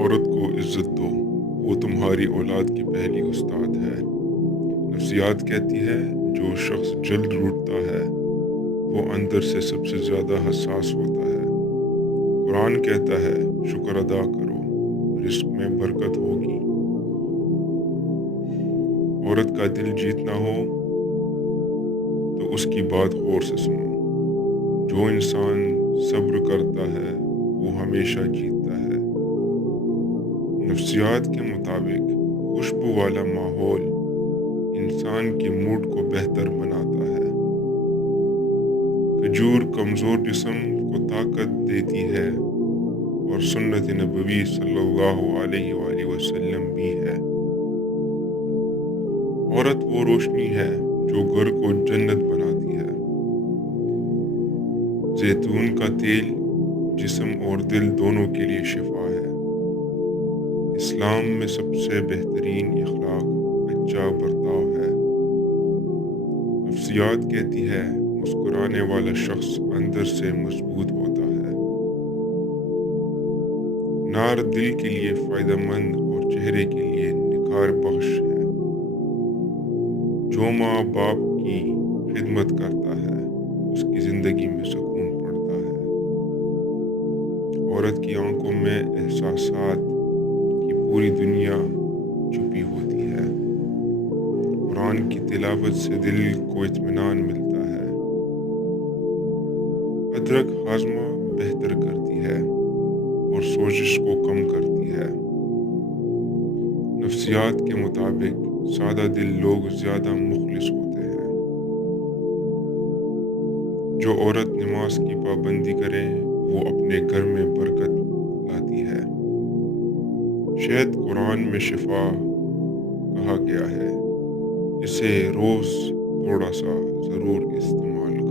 عورت کو عزت دو، وہ تمہاری اولاد کی پہلی استاد ہے۔ نفسیات کہتی ہے جو شخص جلد روٹتا ہے وہ اندر سے سب سے زیادہ حساس ہوتا ہے۔ قرآن کہتا ہے شکر ادا کرو، رزق میں برکت ہوگی۔ عورت کا دل جیتنا ہو تو اس کی بات غور سے سنو۔ جو انسان صبر کرتا ہے وہ ہمیشہ جیتتا ہے۔ نفسیات کے مطابق خوشبو والا ماحول انسان کے موڈ کو بہتر بناتا ہے۔ کھجور کمزور جسم کو طاقت دیتی ہے اور سنت نبوی صلی اللہ علیہ وآلہ وسلم بھی ہے۔ عورت وہ روشنی ہے جو گھر کو جنت بناتی ہے۔ زیتون کا تیل جسم اور دل دونوں کے لیے شفا ہے۔ اسلام میں سب سے بہترین اخلاق اچھا برتاؤ ہے۔ نفسیات کہتی ہے مسکرانے والا شخص اندر سے مضبوط ہوتا ہے۔ نار دل کے لیے فائدہ مند اور چہرے کے لیے نکھار بخش ہے۔ جو ماں باپ کی خدمت کرتا ہے اس کی زندگی میں سکون پڑتا ہے۔ عورت کی آنکھوں میں احساسات کی پوری دنیا چھپی ہوتی ہے۔ قرآن کی تلاوت سے دل کو اطمینان ملتا ہے۔ ادرک ہاضمہ بہتر کرتی ہے اور سوزش کو کم کرتی ہے۔ نفسیات کے مطابق سادہ دل لوگ زیادہ مخلص ہوتے ہیں۔ جو عورت نماز کی پابندی کرے وہ اپنے گھر میں برکت لاتی ہے۔ شہد قرآن میں شفا کہا گیا ہے، اسے روز تھوڑا سا ضرور استعمال